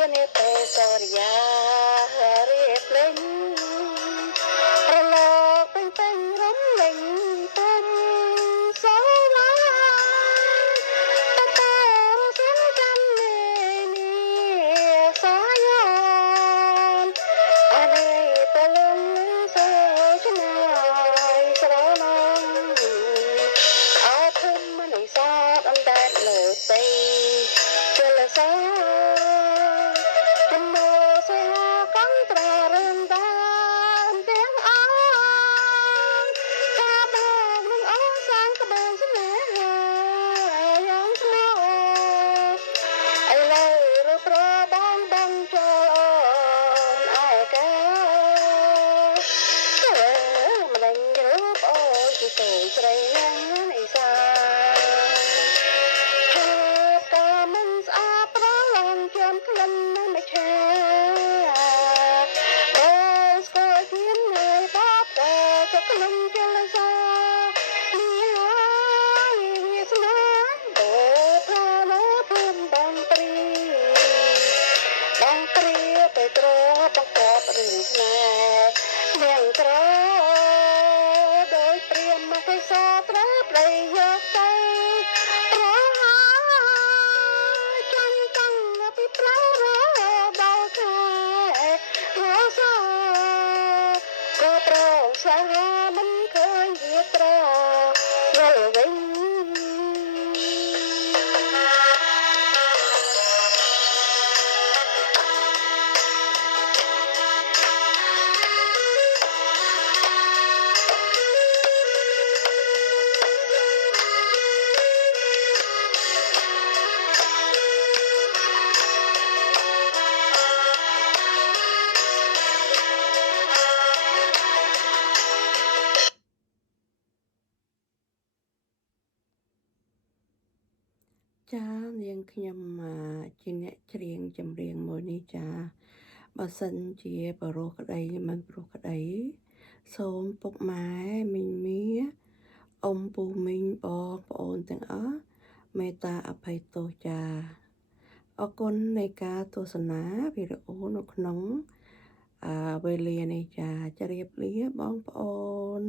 នេះទៅសូរិយារៀបលេងរលកពេញរំលេងទុំសូឡាតកោសិនកាន់នេះសាយោនអនេះទៅលំសូឆ្ងាយស្រណងអើភូមិមិនសោតអណ្ដែតលើស្ទីជលសាស្រីណាស់សាភាពក៏មិនស្អាតប្រឡងជាប់ក្លិនមិនឆាអូស្គាល់ជានៅបបក៏ចក្លិនចលសានេះហើយវាស្នាអូថានៅភូមិបងព្រីទៅត្របកបរឿងស្នេហ៍នាងក្រដោយព្រាមមកសោត្រូវប្តីយកទៅរហ័សចាំតាំងពីប្រៅរដល់ខែរសក៏ប្រងសាមិនឃើញវាត្រយល់វិញចានាងខ្ញុំជាអ្នកច្រៀងចម្រៀងមួយនេះចាបើសិនជាបរោះក្តីមិនព្រោះក្តីសូមពុកម៉ែមីងមីអ៊ំពូមីងបងប្អូនទាំងអស់មេត្តាអភ័យទោសចាអរគុណនៃការទស្សនាវីដេអូនៅក្នុងវេលានេះចាជម្រាបលាបងប្អូន